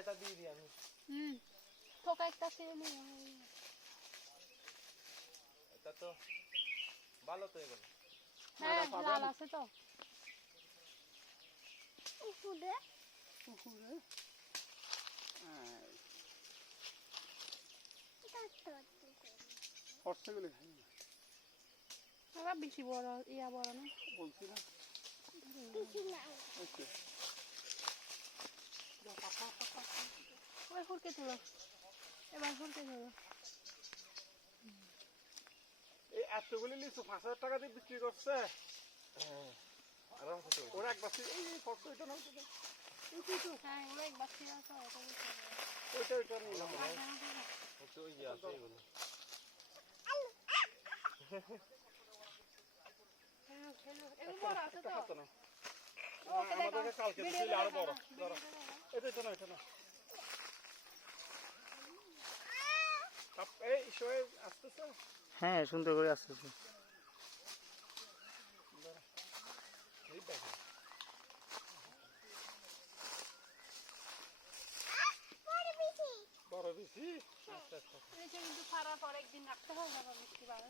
এটা দিয়ে দিই আমি। ঠোকা একটা ছেড়ে নিয়ে এটা তো ভালো তো এগুলো। হ্যাঁ লাল আছে তো উপরে ফর্সেগুলি বাবা বেশি বড় ইয়া বড় না বলছি না ওকে ওই ফুলকে তুলো এবার ফুলকে তুলো এই এতগুলি লিচু 5,000 টাকা দিয়ে বিক্রি করছে আরামসে তো ওরা একবার এই ফর্স ওইটা না হ্যাঁ ওরা এক বাচ্চা আছে ওইটা নিলাম তো ওই যে আছে এগুলো। এগুলো বড় আছে তো হাতে না আমাদের কালকে দিলে আরো বড় ধরো এটা না এই শোয়ে আসতেছে হ্যাঁ সুন্দর করে আসতেছে এই দেখো বড় বেশি আচ্ছা কিন্তু ফাড়ার পর একদিন রাখতে হবে না মিষ্টি বাড়ে